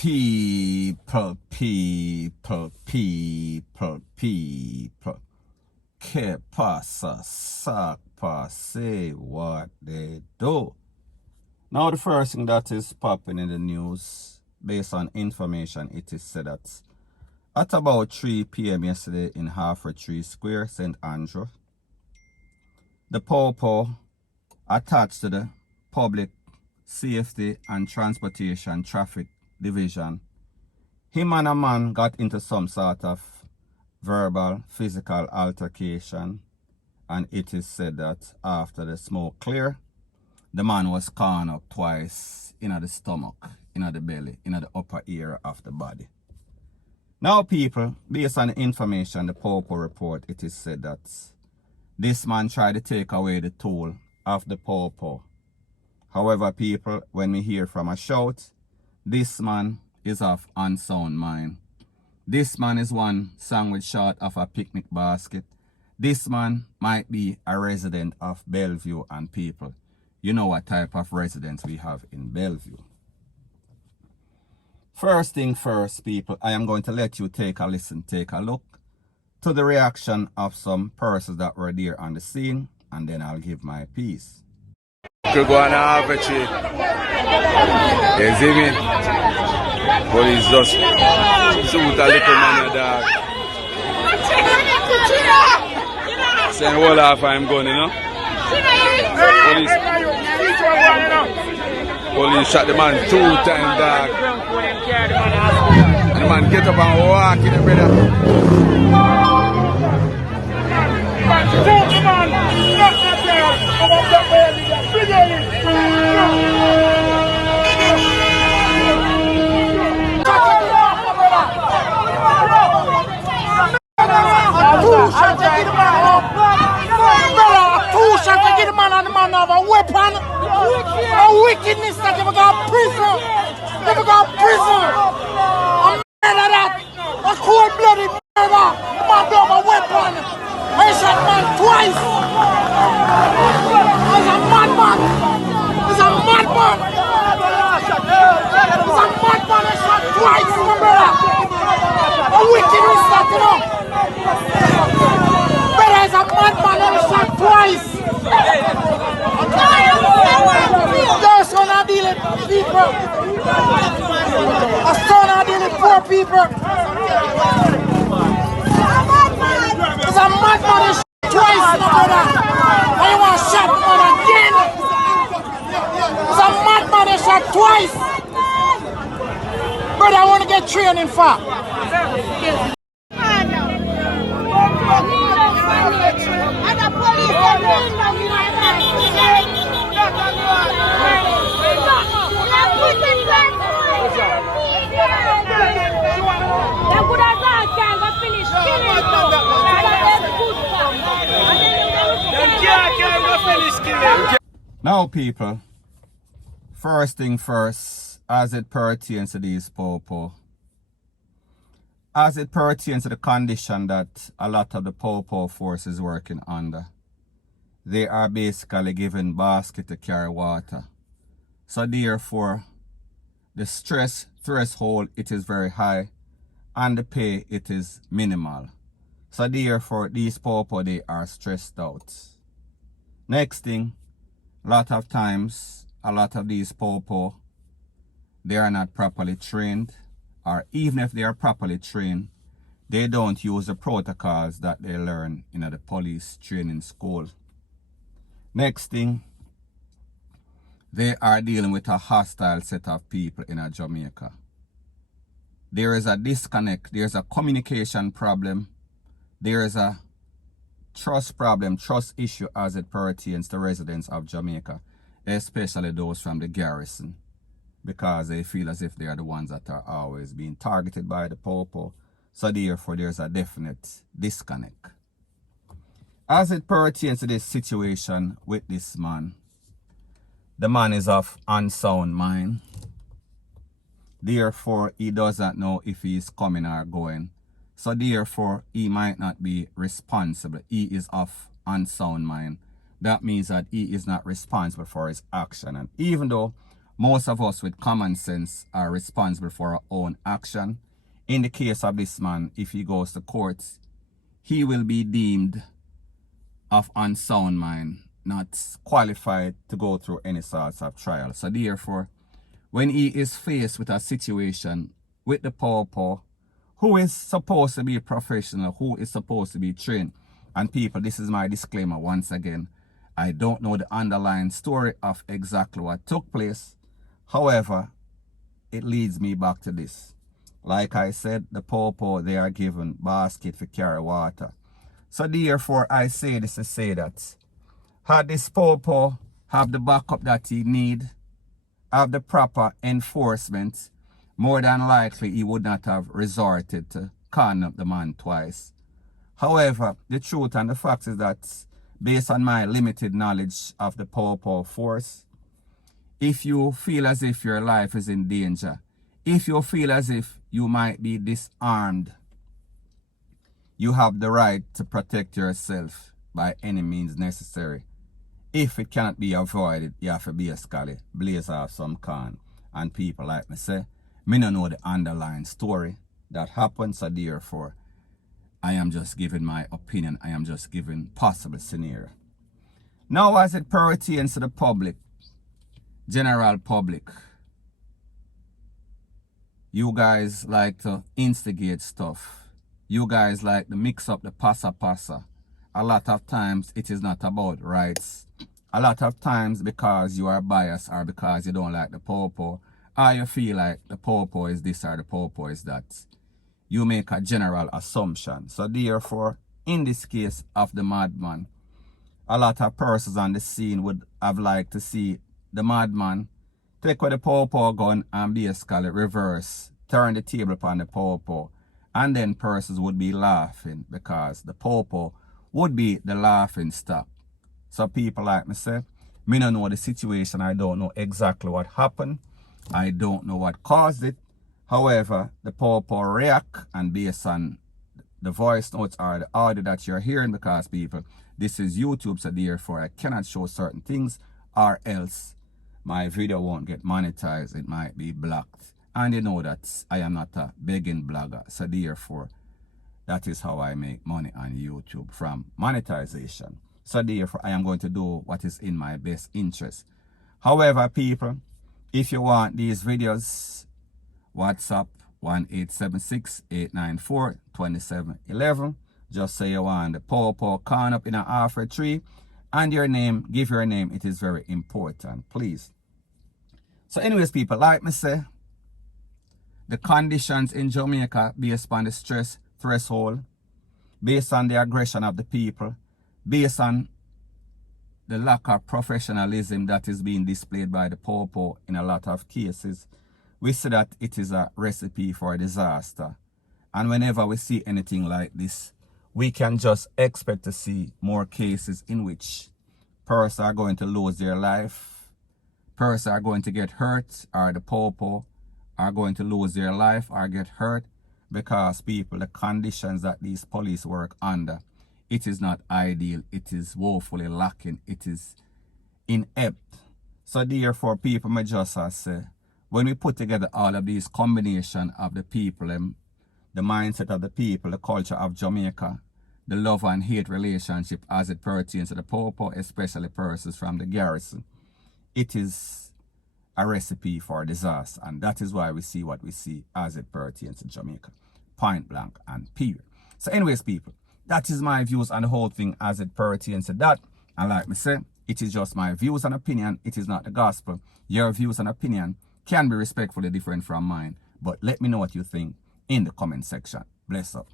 People. Que pasa, sac say what they do. Now the first thing that is popping in the news, based on information, it is said that at about 3 p.m. yesterday in Halfway Tree Square, St. Andrew, the Popo attached to the Public Safety and Transportation Traffic Division, him and a man got into some sort of verbal, physical altercation, and it is said that after the smoke clear, the man was cornered up twice in the stomach, in the belly, in the upper area of the body. Now people, based on the information, the Popo report, it is said that this man tried to take away the tool of the Popo. However, people, when we hear from a shout, this man is of unsound mind. This man is one sandwich short of a picnic basket. This man might be a resident of Bellevue, and people, you know what type of residents we have in Bellevue. First thing first, people, I am going to let you take a listen, take a look to the reaction of some persons that were there on the scene, and then I'll give my piece. Could go on half a tree. You see me? Police just shoot a little man a dog. Saying all half I'm going, you know? Police shot the man 2 times, dog. And the man get up and walk in the brother. Wickedness that never got prison. Never got prison. A murder that. A cold-blooded murder. Man drove a weapon. I shot man twice. He's a madman. He's a madman. He's a madman. I shot twice, my brother. A wickedness that, you know. Brother is a madman. I shot twice. Those son are dealing with people. A son are dealing with poor people. It's a madman that shot twice, my brother. And you want to shot man again. It's a madman that shot twice. Brother, I want to get training for. Now people, first thing first, as it pertains to these Popo, as it pertains to the condition that a lot of the Popo force is working under, they are basically given basket to carry water. So therefore, the stress threshold, it is very high, and the pay, it is minimal. So therefore, these Popo, they are stressed out. Next thing, a lot of times, a lot of these Popo, they are not properly trained, or even if they are properly trained, they don't use the protocols that they learn in the police training school. Next thing, they are dealing with a hostile set of people in Jamaica. There is a disconnect, there is a communication problem, there is a trust problem, trust issue as it pertains to residents of Jamaica, especially those from the garrison, because they feel as if they are the ones that are always being targeted by the Popo. So therefore, there's a definite disconnect. As it pertains to this situation with this man, the man is of unsound mind. Therefore, he does not know if he is coming or going. So therefore, he might not be responsible. He is of unsound mind. That means that he is not responsible for his action. And even though most of us with common sense are responsible for our own action. In the case of this man, if he goes to court, he will be deemed of unsound mind, not qualified to go through any sorts of trial. So therefore, when he is faced with a situation with the pawpaw, who is supposed to be a professional, who is supposed to be trained, and people, this is my disclaimer once again, I don't know the underlying story of exactly what took place. However, it leads me back to this. Like I said, the pawpaw, they are given basket for carry water. So therefore, I say this to say that had this pawpaw have the backup that he need, have the proper enforcement, more than likely he would not have resorted to calling up the man twice. However, the truth and the fact is that based on my limited knowledge of the pawpaw force, if you feel as if your life is in danger, if you feel as if you might be disarmed, you have the right to protect yourself by any means necessary. If it cannot be avoided, you have to basically blaze off some can. And people like me say, me don't know the underlying story that happened, so therefore, I am just giving my opinion. I am just giving possible scenario. Now, as it pertains to the public, general public, you guys like to instigate stuff. You guys like to mix up the pasa. A lot of times it is not about rights. A lot of times because you are biased or because you don't like the pawpaw, or you feel like the pawpaw is this or the pawpaw is that, you make a general assumption. So therefore, in this case of the madman, a lot of persons on the scene would have liked to see the madman take away the pawpaw gun and basically reverse, turn the table upon the pawpaw, and then persons would be laughing because the pawpaw would be the laughing stock. So people like me say, me don't know the situation, I don't know exactly what happened, I don't know what caused it. However, the pawpaw react, and based on the voice notes or the audio that you're hearing, because people, this is YouTube, so therefore I cannot show certain things or else my video won't get monetized, it might be blocked. And you know that I am not a begging blogger, so therefore that is how I make money on YouTube, from monetization. So therefore I am going to do what is in my best interest. However, people, if you want these videos, WhatsApp 1-876-894-2711. Just say you want the pawpaw corn up in an offer tree and your name, give your name. It is very important, please. So anyways, people, like me say, the conditions in Jamaica based on the stress threshold, based on the aggression of the people, based on the lack of professionalism that is being displayed by the pawpaw in a lot of cases, we see that it is a recipe for disaster. And whenever we see anything like this, we can just expect to see more cases in which persons are going to lose their life, persons are going to get hurt, or the pawpaw are going to lose their life or get hurt, because people, the conditions that these police work under, it is not ideal, it is woefully lacking, it is inept. So therefore, people may just say, when we put together all of these combination of the people, the mindset of the people, the culture of Jamaica, the love and hate relationship as it pertains to the pawpaw, especially persons from the garrison, it is a recipe for disaster. And that is why we see what we see as it pertains to Jamaica. Point blank and period. So anyways, people, that is my views on the whole thing as it pertains to that. And like me say, it is just my views and opinion. It is not the gospel. Your views and opinion can be respectfully different from mine. But let me know what you think in the comment section. Bless up.